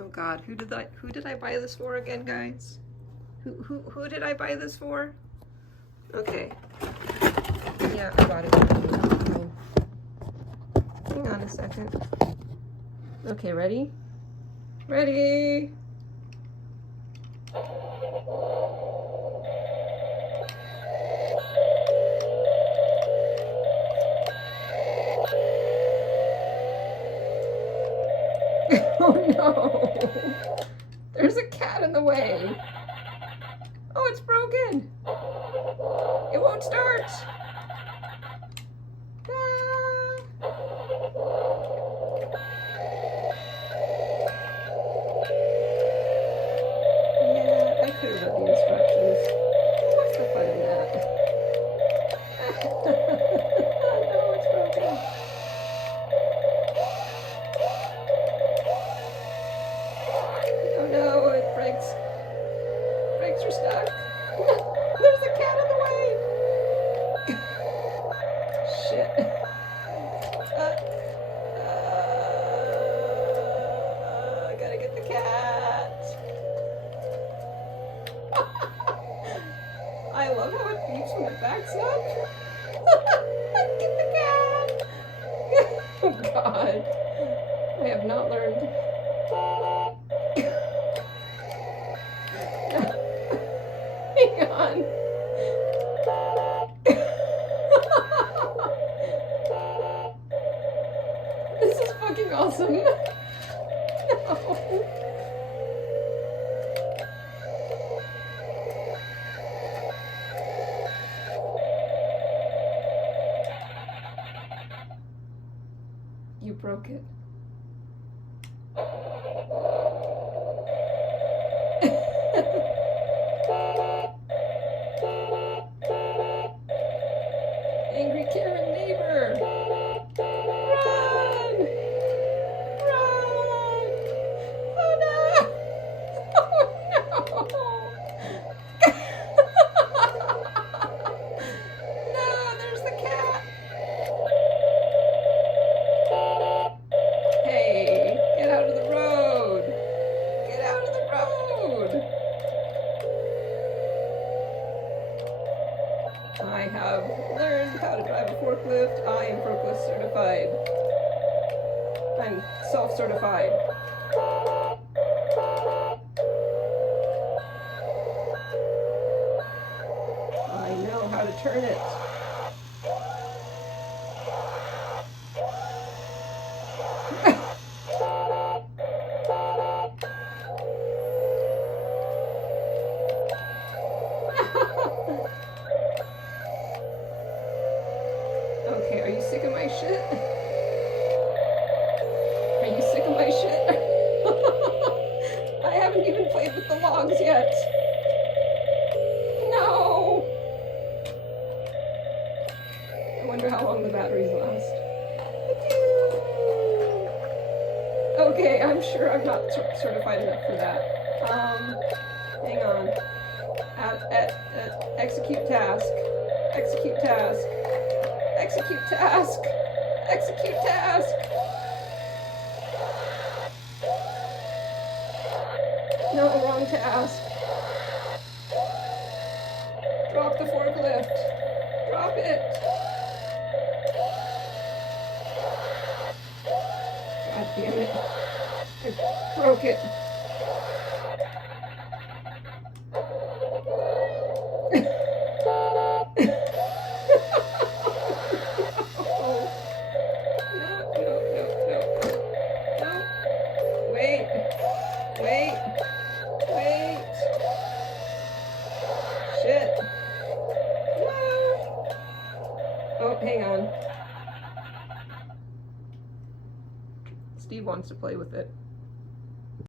Oh God, who did I buy this for again, guys? Who did I buy this for? Okay. Yeah, I bought it. Hang on a second. Okay, ready? Ready? Oh no! There's a cat in the way. Oh, it's broken. It won't start. Ah. Yeah, I could have read the instructions. What's the fun in that? Oh no, it's broken. Oh no, it breaks. Brakes are stuck. There's a cat in the way. Shit. I gotta get the cat. I love how it beeps when it backs up. Get the cat. Oh God. I have not learned. Hang on. This is fucking awesome. No. You broke it. Angry Karen neighbor. Run! Run! Oh no! Oh no! No, there's the cat. Hey, get out of the road. Get out of the road. I have learned how to drive a forklift. I am forklift certified. I'm self-certified. I know how to turn it. Okay, are you sick of my shit? Are you sick of my shit? I haven't even played with the logs yet. No! I wonder how long the batteries last. Okay, I'm sure I'm not certified enough for that. Hang on. Execute task. Execute task. Execute task. Execute task. No, wrong task. Drop the forklift. Drop it. God damn it. I broke it. No. Wait. Shit. No. Oh, hang on. Steve wants to play with it.